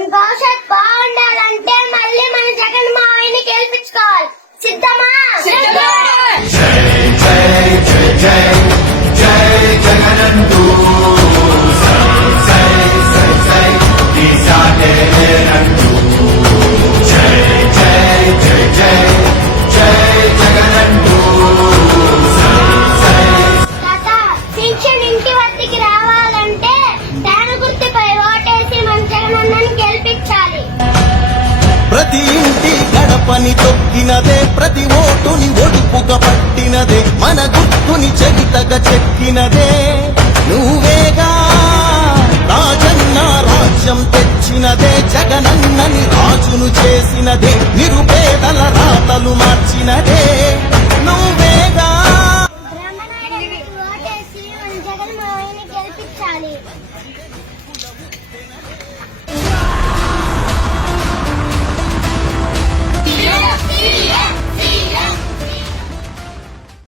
మన భవిష్యత్ బాగుండాలంటే మళ్ళీ మన జగన్ మావయ్యని గెలిపించుకోవాలి. సిద్ధమా? జై జై జై జై జై జగనంటూ సై సై సై తీసాటే లేనంటూ జై జై జై జై జై జగనంటూ సై తాత, పింఛన్ ఇంటి వద్దకి రావాలంటే ఫ్యాన్ గుర్తుపై ఓటేసి మన జగనన్నని గెలిపించాలి. ప్రతి ఇంటి గడపని తొక్కినదే, ప్రతి ఓటుని ఒడుపుగా పట్టినదే, మన గుర్తుని చరితగా చెక్కినదే నువ్వేగా. రాజన్న రాజ్యం తెచ్చినదే, జగనన్నని రాజును చేసినదే, నిరుపేదల రాతలు మార్చినదే నువ్వే.